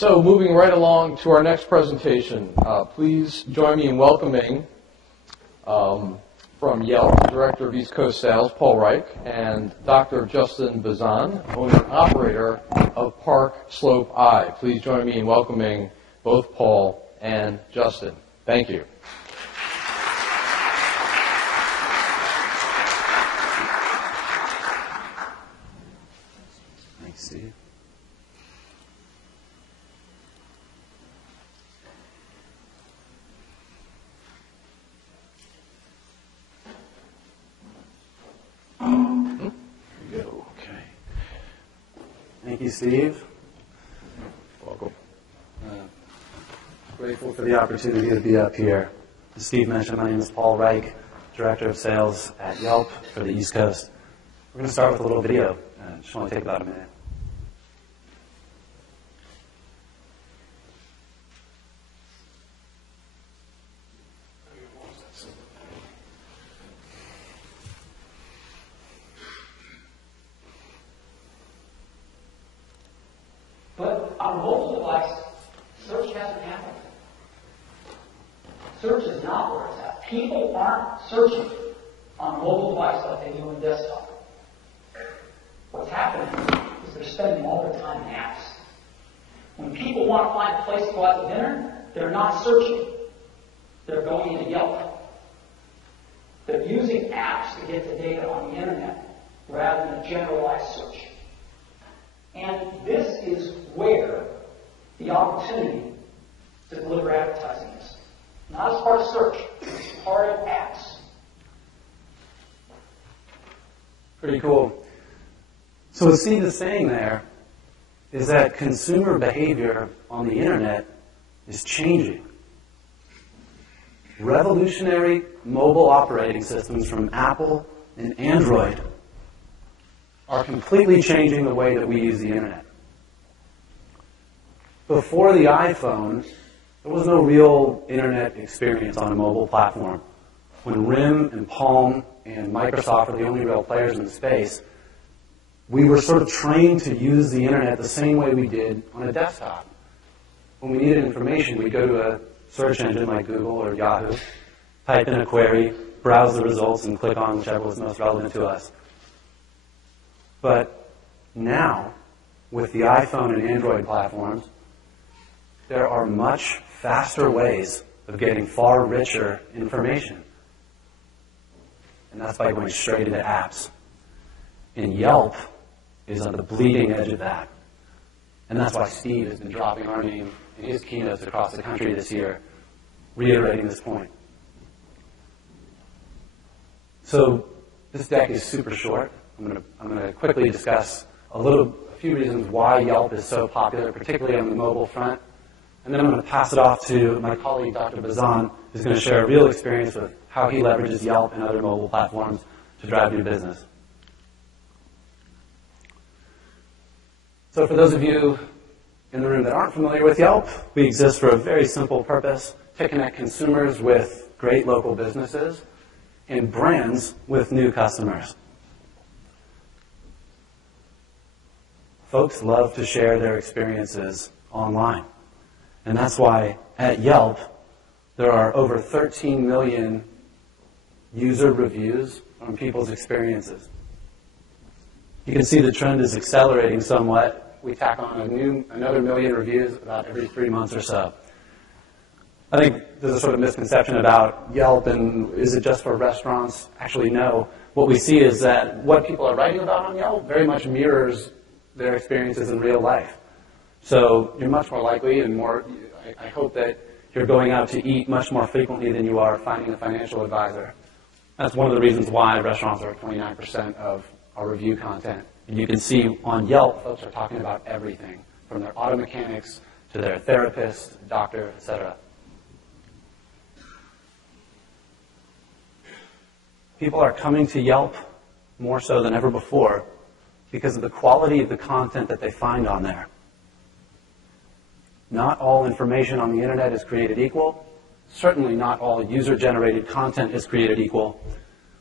So moving right along to our next presentation, please join me in welcoming from Yelp, Director of East Coast Sales, Paul Reich, and Dr. Justin Bazan, owner and operator of Park Slope I. Please join me in welcoming both Paul and Justin. Thank you. Thanks, Steve. Okay. Thank you, Steve. Welcome. Grateful for the opportunity to be up here. As Steve mentioned, my name is Paul Reich, Director of Sales at Yelp for the East Coast. We're going to start with a little video. Just want to take about a minute. But on a mobile device, search hasn't happened. Search is not where it's at. People aren't searching on a mobile device like they do on desktop. What's happening is they're spending all their time in apps. When people want to find a place to go out to dinner, they're not searching. They're going into Yelp. They're using apps to get the data on the internet rather than a generalized search. And this is where the opportunity to deliver advertising is. Not as part of search, it's part of apps. Pretty cool. So what Steve is saying there is that consumer behavior on the internet is changing. Revolutionary mobile operating systems from Apple and Android are completely changing the way that we use the internet. Before the iPhone, there was no real internet experience on a mobile platform. When RIM and Palm and Microsoft were the only real players in the space, we were sort of trained to use the internet the same way we did on a desktop. When we needed information, we'd go to a search engine like Google or Yahoo, type in a query, browse the results, and click on whichever was most relevant to us. But now, with the iPhone and Android platforms, there are much faster ways of getting far richer information. And that's by going straight into apps. And Yelp is on the bleeding edge of that. And that's why Steve has been dropping our name in his keynotes across the country this year, reiterating this point. So this deck is super short. I'm going to quickly discuss a few reasons why Yelp is so popular, particularly on the mobile front. And then I'm going to pass it off to my colleague, Dr. Bazan, who's going to share a real experience with how he leverages Yelp and other mobile platforms to drive new business. So for those of you in the room that aren't familiar with Yelp, we exist for a very simple purpose, to connect consumers with great local businesses and brands with new customers. Folks love to share their experiences online. And that's why at Yelp, there are over 13 million user reviews on people's experiences. You can see the trend is accelerating somewhat. We tack on another million reviews about every 3 months or so. I think there's a sort of misconception about Yelp and is it just for restaurants? Actually, no. What we see is that what people are writing about on Yelp very much mirrors their experiences in real life. So you're much more likely and I hope that you're going out to eat much more frequently than you are finding a financial advisor. That's one of the reasons why restaurants are 29% of our review content. And you can see on Yelp, folks are talking about everything, from their auto mechanics to their therapist, doctor, etc. People are coming to Yelp more so than ever before because of the quality of the content that they find on there. Not all information on the internet is created equal. Certainly not all user-generated content is created equal.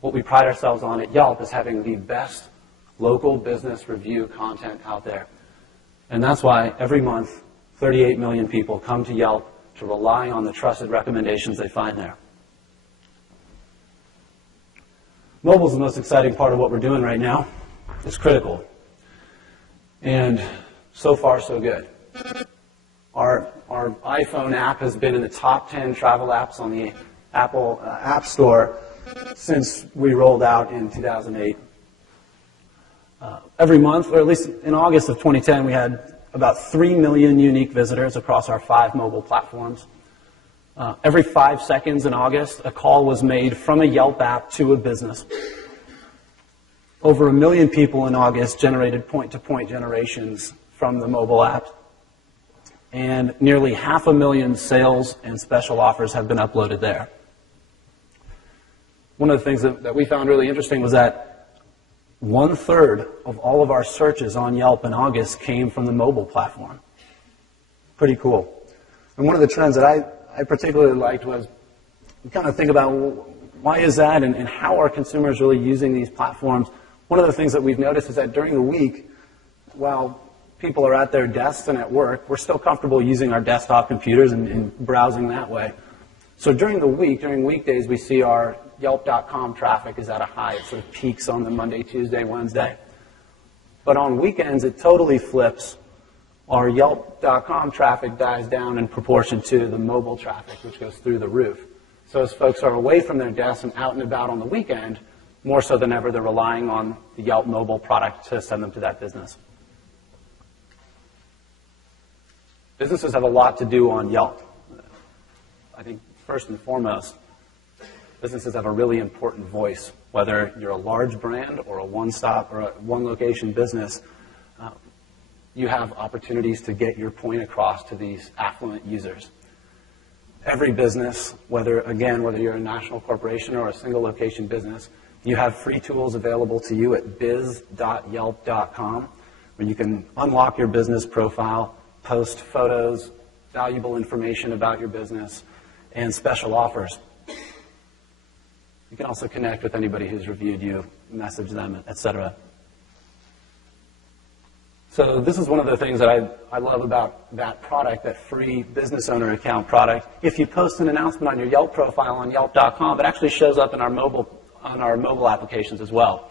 What we pride ourselves on at Yelp is having the best local business review content out there. And that's why every month 38 million people come to Yelp to rely on the trusted recommendations they find there. Mobile is the most exciting part of what we're doing right now. It's critical. And so far, so good. Our iPhone app has been in the top 10 travel apps on the Apple App Store since we rolled out in 2008. Every month, or at least in August of 2010, we had about 3 million unique visitors across our 5 mobile platforms. Every 5 seconds in August, a call was made from a Yelp app to a business. Over 1 million people in August generated point-to-point generations from the mobile app. And nearly 500,000 sales and special offers have been uploaded there. One of the things that we found really interesting was that 1/3 of all of our searches on Yelp in August came from the mobile platform. Pretty cool. And one of the trends that I particularly liked was you kind of think about why is that and how are consumers really using these platforms. One of the things that we've noticed is that during the week, while people are at their desks and at work, we're still comfortable using our desktop computers and browsing that way. So during the week, during weekdays, we see our Yelp.com traffic is at a high. It sort of peaks on the Monday, Tuesday, Wednesday. But on weekends, it totally flips. Our Yelp.com traffic dies down in proportion to the mobile traffic, which goes through the roof. So as folks are away from their desks and out and about on the weekend, more so than ever, they're relying on the Yelp mobile product to send them to that business. Businesses have a lot to do on Yelp. I think first and foremost, businesses have a really important voice. Whether you're a large brand or a one-stop or a one-location business, you have opportunities to get your point across to these affluent users. Every business, whether you're a national corporation or a single location business, you have free tools available to you at biz.yelp.com where you can unlock your business profile, post photos, valuable information about your business, and special offers. You can also connect with anybody who's reviewed you, message them, etc. So this is one of the things that I love about that product, that free business owner account product. If you post an announcement on your Yelp profile on Yelp.com, it actually shows up in our mobile applications as well.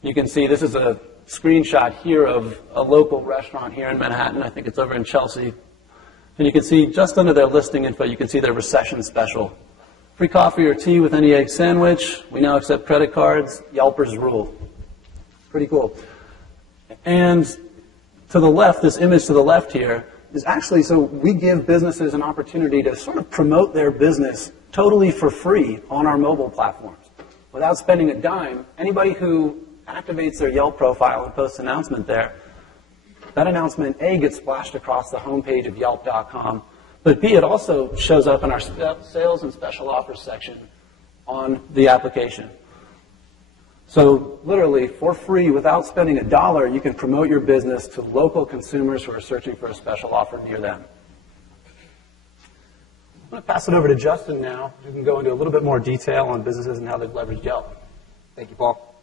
You can see this is a screenshot here of a local restaurant here in Manhattan. I think it's over in Chelsea. And you can see just under their listing info, you can see their recession special. Free coffee or tea with any egg sandwich. We now accept credit cards. Yelpers rule. Pretty cool. And to the left, this image to the left here is actually, so we give businesses an opportunity to sort of promote their business totally for free on our mobile platforms. Without spending a dime, anybody who activates their Yelp profile and posts an announcement there, that announcement, A, gets splashed across the homepage of Yelp.com, but B, it also shows up in our sales and special offers section on the application. So literally, for free, without spending a dollar, you can promote your business to local consumers who are searching for a special offer near them. I'm going to pass it over to Justin now, who can go into a little bit more detail on businesses and how they've leveraged Yelp. Thank you, Paul.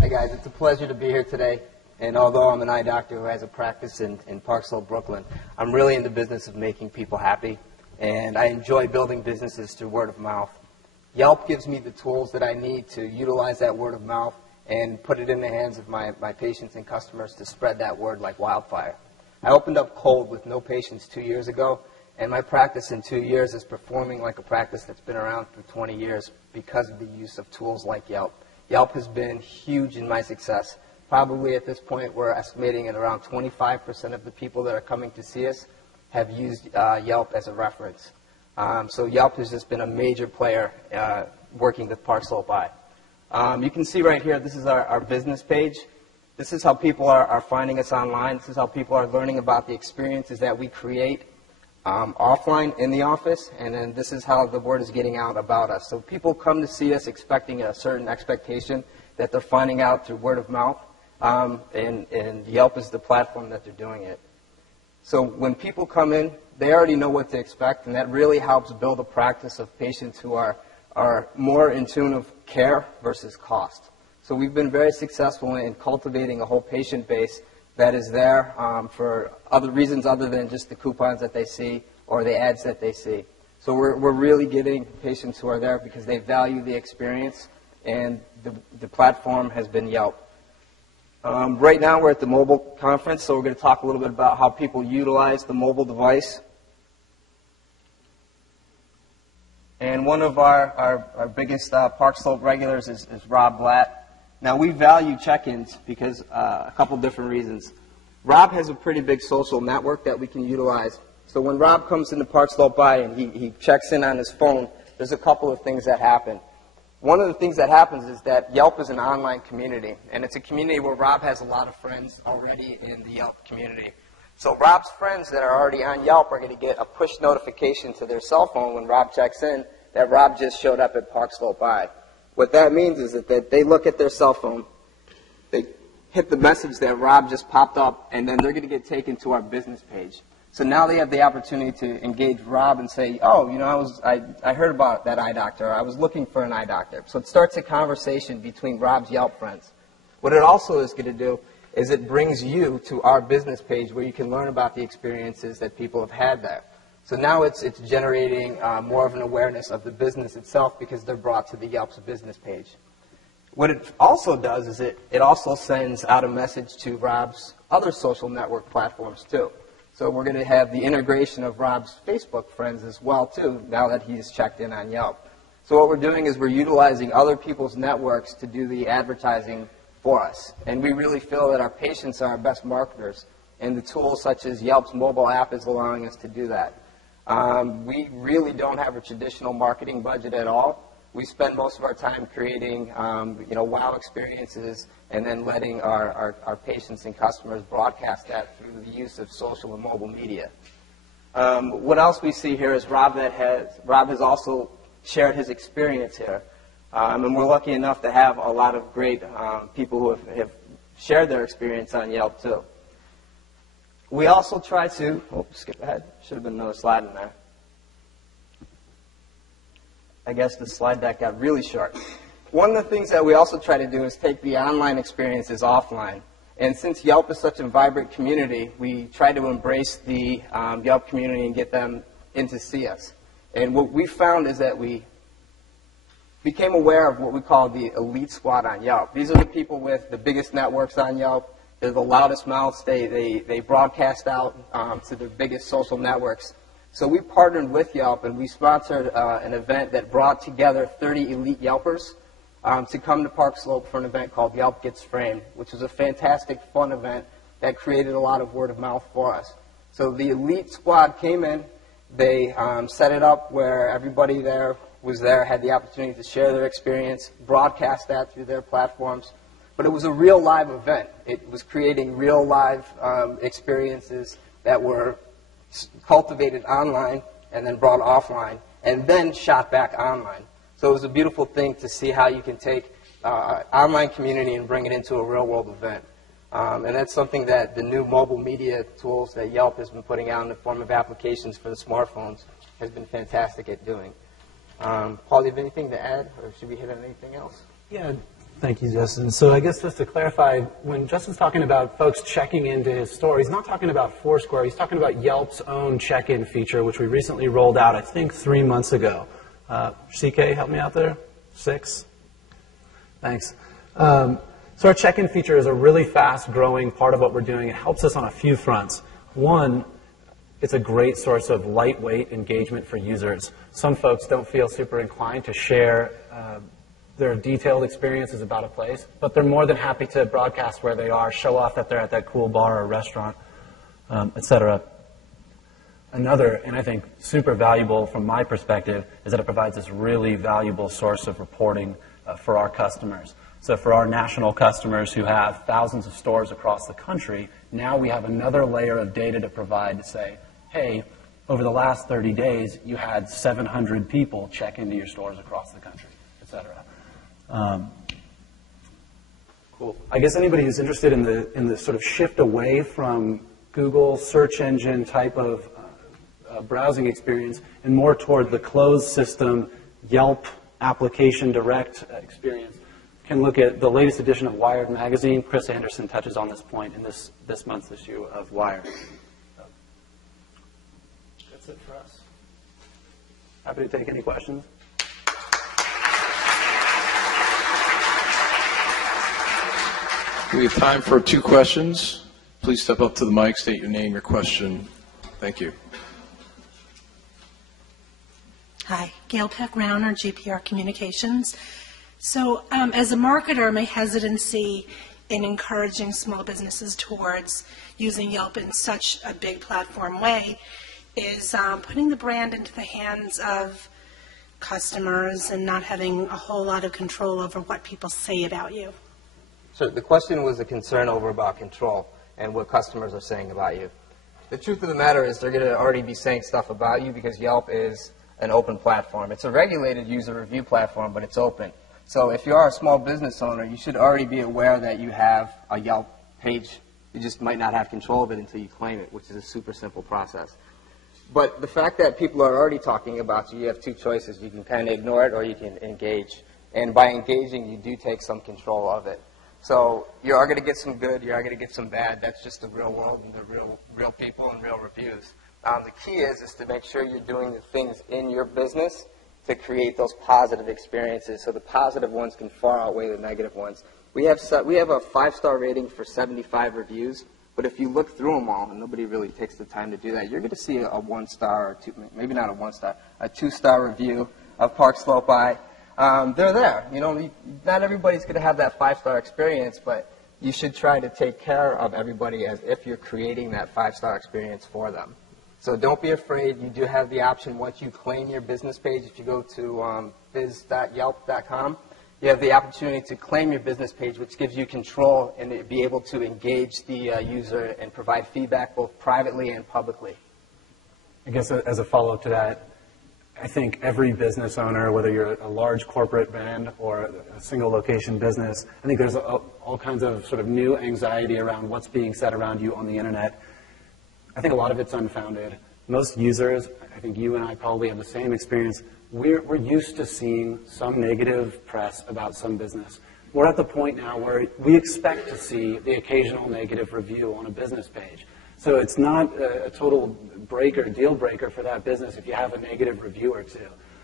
Hi, guys. It's a pleasure to be here today. And although I'm an eye doctor who has a practice in Park Slope, Brooklyn, I'm really in the business of making people happy. And I enjoy building businesses through word of mouth. Yelp gives me the tools that I need to utilize that word of mouth and put it in the hands of my patients and customers to spread that word like wildfire. I opened up cold with no patients 2 years ago, and my practice in 2 years is performing like a practice that's been around for 20 years because of the use of tools like Yelp. Yelp has been huge in my success. Probably at this point, we're estimating at around 25% of the people that are coming to see us have used Yelp as a reference. So Yelp has just been a major player working with Park Slope Eye. You can see right here, this is our business page. This is how people are finding us online. This is how people are learning about the experiences that we create offline in the office. And then this is how the word is getting out about us. So people come to see us expecting a certain expectation that they're finding out through word of mouth. And Yelp is the platform that they're doing it. So when people come in, they already know what to expect, and that really helps build a practice of patients who are more in tune of care versus cost. So we've been very successful in cultivating a whole patient base that is there for other reasons other than just the coupons that they see or the ads that they see. So we're really getting patients who are there because they value the experience, and the platform has been Yelp. Right now we're at the mobile conference, so we're going to talk a little bit about how people utilize the mobile device. And one of our biggest Park Slope regulars is Rob Blatt. Now, we value check-ins because a couple different reasons. Rob has a pretty big social network that we can utilize. So when Rob comes into Park Slope By and he checks in on his phone, there's a couple of things that happen. One of the things that happens is that Yelp is an online community, and it's a community where Rob has a lot of friends already in the Yelp community. So Rob's friends that are already on Yelp are going to get a push notification to their cell phone when Rob checks in that Rob just showed up at Park Slope By. What that means is that they look at their cell phone, they hit the message that Rob just popped up, and then they're going to get taken to our business page. So now they have the opportunity to engage Rob and say, oh, you know, I heard about that eye doctor. I was looking for an eye doctor. So it starts a conversation between Rob's Yelp friends. What it also is going to do is it brings you to our business page where you can learn about the experiences that people have had there. So now it's generating more of an awareness of the business itself because they're brought to the Yelp's business page. What it also does is it also sends out a message to Rob's other social network platforms too. So we're going to have the integration of Rob's Facebook friends as well too, now that he's checked in on Yelp. So what we're doing is we're utilizing other people's networks to do the advertising for us. And we really feel that our patients are our best marketers, and the tools such as Yelp's mobile app is allowing us to do that. We really don't have a traditional marketing budget at all. We spend most of our time creating wow experiences and then letting our patients and customers broadcast that through the use of social and mobile media. What else we see here is Rob has also shared his experience here. And we're lucky enough to have a lot of great people who have shared their experience on Yelp too. We also try to, skip ahead, should have been another slide in there. I guess the slide deck got really short. One of the things that we also try to do is take the online experiences offline. And since Yelp is such a vibrant community, we try to embrace the Yelp community and get them in to see us. And what we found is that we became aware of what we call the elite squad on Yelp. These are the people with the biggest networks on Yelp. They're the loudest mouths. They broadcast out to the biggest social networks. So we partnered with Yelp, and we sponsored an event that brought together 30 elite Yelpers to come to Park Slope for an event called Yelp Gets Framed, which was a fantastic, fun event that created a lot of word of mouth for us. So the elite squad came in. They set it up where everybody there was there, had the opportunity to share their experience, broadcast that through their platforms. But it was a real live event. It was creating real live experiences that were cultivated online and then brought offline and then shot back online. So it was a beautiful thing to see how you can take online community and bring it into a real world event. And that's something that the new mobile media tools that Yelp has been putting out in the form of applications for the smartphones has been fantastic at doing. Paul, do you have anything to add, or should we hit on anything else? Yeah, thank you, Justin. So I guess just to clarify, when Justin's talking about folks checking into his store, he's not talking about Foursquare. He's talking about Yelp's own check-in feature, which we recently rolled out, I think, 3 months ago. CK, help me out there? 6? Thanks. So our check-in feature is a really fast-growing part of what we're doing. It helps us on a few fronts. One, it's a great source of lightweight engagement for users. Some folks don't feel super inclined to share their detailed experiences about a place, but they're more than happy to broadcast where they are, show off that they're at that cool bar or restaurant, etc. Another, and I think super valuable from my perspective, is that it provides this really valuable source of reporting for our customers. So for our national customers who have thousands of stores across the country, now we have another layer of data to provide to say, hey, over the last 30 days, you had 700 people check into your stores across the country, etc. Cool. I guess anybody who's interested in the sort of shift away from Google search engine type of browsing experience and more toward the closed system Yelp application direct experience, can look at the latest edition of Wired magazine. Chris Anderson touches on this point in this month's issue of Wired. That's it for us. Happy to take any questions. We have time for 2 questions. Please step up to the mic, state your name, your question. Thank you. Hi, Gail Peck-Rauner, GPR Communications. So as a marketer, my hesitancy in encouraging small businesses towards using Yelp in such a big platform way is putting the brand into the hands of customers and not having a whole lot of control over what people say about you. So the question was a concern over about control and what customers are saying about you. The truth of the matter is they're going to already be saying stuff about you because Yelp is an open platform. It's a regulated user review platform, but it's open. So if you are a small business owner, you should already be aware that you have a Yelp page. You just might not have control of it until you claim it, which is a super simple process. But the fact that people are already talking about you, you have 2 choices. You can kind of ignore it or you can engage. And by engaging, you do take some control of it. So you are going to get some good, you are going to get some bad. That's just the real world and the real people and real reviews. The key is to make sure you're doing the things in your business to create those positive experiences, so the positive ones can far outweigh the negative ones. We have a 5-star rating for 75 reviews, but if you look through them all, and nobody really takes the time to do that, you're going to see a 1-star or 2, maybe not a 1-star, a 2-star review of Park Slope Eye. They're there. You know, not everybody's going to have that 5-star experience, but you should try to take care of everybody as if you're creating that 5-star experience for them. So don't be afraid. You do have the option once you claim your business page. If you go to biz.yelp.com, you have the opportunity to claim your business page, which gives you control and be able to engage the user and provide feedback both privately and publicly. I guess as a follow-up to that, I think every business owner, whether you're a large corporate brand or a single location business, I think there's all kinds of sort of new anxiety around what's being said around you on the internet. I think a lot of it's unfounded. Most users, I think you and I probably have the same experience. We're used to seeing some negative press about some business. We're at the point now where we expect to see the occasional negative review on a business page. So it's not a total deal breaker for that business if you have a negative review or 2.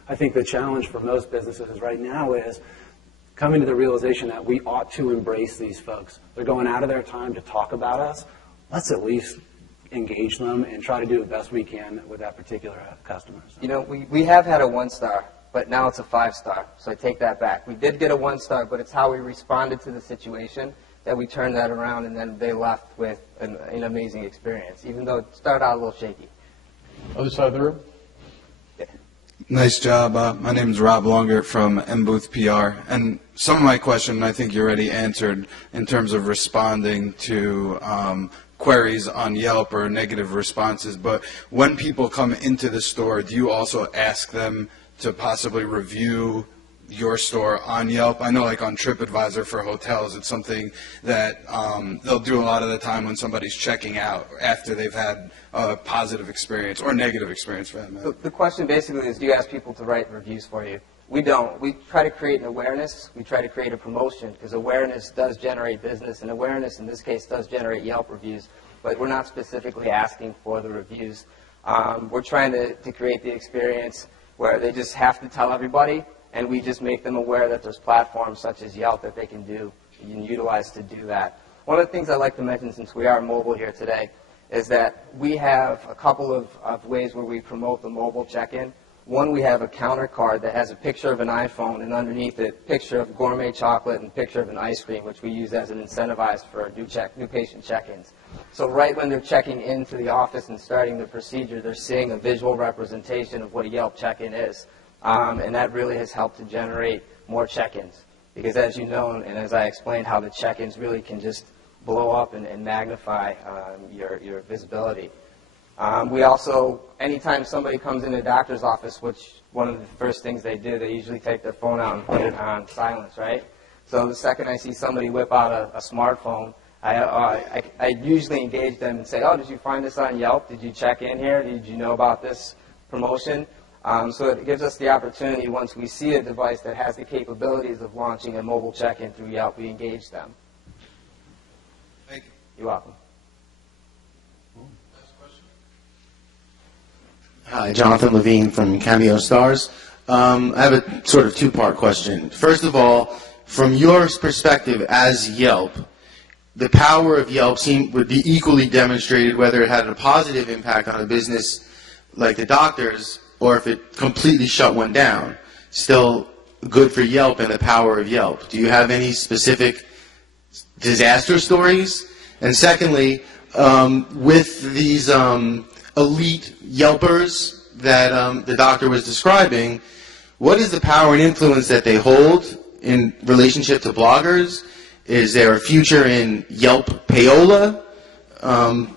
I think the challenge for most businesses right now is coming to the realization that we ought to embrace these folks. They're going out of their time to talk about us. Let's at least engage them and try to do the best we can with that particular customer. So. You know, we have had a 1-star, but now it's a 5-star, so I take that back. We did get a 1-star, but it's how we responded to the situation that we turned that around, and then they left with an amazing experience, even though it started out a little shaky. Other side of the room. Yeah. Nice job. My name is Rob Longer from M Booth PR, and some of my question I think you already answered in terms of responding to queries on Yelp or negative responses, but when people come into the store, do you also ask them to possibly review your store on Yelp? I know like on TripAdvisor for hotels, it's something that they'll do a lot of the time when somebody's checking out after they've had a positive experience or negative experience for that matter. The question basically is, do you ask people to write reviews for you? We don't. We try to create an awareness. We try to create a promotion because awareness does generate business, and awareness in this case does generate Yelp reviews, but we're not specifically asking for the reviews. We're trying to create the experience where they just have to tell everybody, and we just make them aware that there's platforms such as Yelp that they can utilize to do that. One of the things I'd like to mention, since we are mobile here today, is that we have a couple of ways where we promote the mobile check-in. One, we have a counter card that has a picture of an iPhone, and underneath it, a picture of gourmet chocolate and a picture of an ice cream, which we use as an incentivized for new patient check-ins. So right when they're checking into the office and starting the procedure, they're seeing a visual representation of what a Yelp check-in is. And that really has helped to generate more check-ins. Because as you know, and as I explained, how the check-ins really can just blow up and magnify your visibility. We also, anytime somebody comes in a doctor's office, which one of the first things they do, they usually take their phone out and put it on silence, right? So the second I see somebody whip out a smartphone, I usually engage them and say, oh, did you find this on Yelp? Did you check in here? Did you know about this promotion? So it gives us the opportunity, once we see a device that has the capabilities of launching a mobile check-in through Yelp, we engage them. Thank you. You're welcome. Hi, Jonathan Levine from Cameo Stars. I have a sort of two-part question. First of all, from your perspective as Yelp, the power of Yelp would be equally demonstrated whether it had a positive impact on a business like the doctors or if it completely shut one down. Still good for Yelp and the power of Yelp. Do you have any specific disaster stories? And secondly, with these elite Yelpers that the doctor was describing, what is the power and influence that they hold in relationship to bloggers? Is there a future in Yelp payola?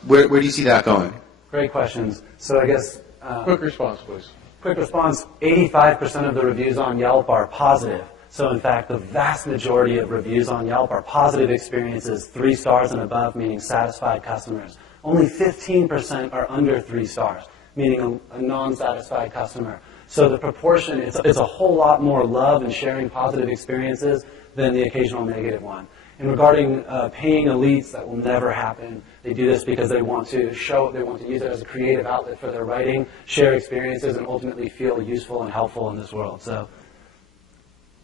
Where do you see that going? Great questions. So I guess... Quick response, please. Quick response, 85% of the reviews on Yelp are positive. So in fact, the vast majority of reviews on Yelp are positive experiences, 3 stars and above, meaning satisfied customers. Only 15% are under 3 stars, meaning a non-satisfied customer. So the proportion, it's a whole lot more love and sharing positive experiences than the occasional negative one. And regarding paying elites, that will never happen. They do this because they want to use it as a creative outlet for their writing, share experiences, and ultimately feel useful and helpful in this world. So,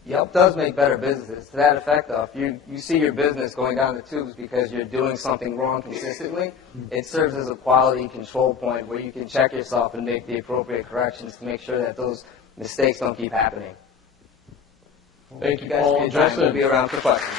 Yelp does make better businesses. To that effect, though, if you see your business going down the tubes because you're doing something wrong consistently, it serves as a quality control point where you can check yourself and make the appropriate corrections to make sure that those mistakes don't keep happening. Thank you, You guys Paul for your and time. Justin. We'll be around for questions.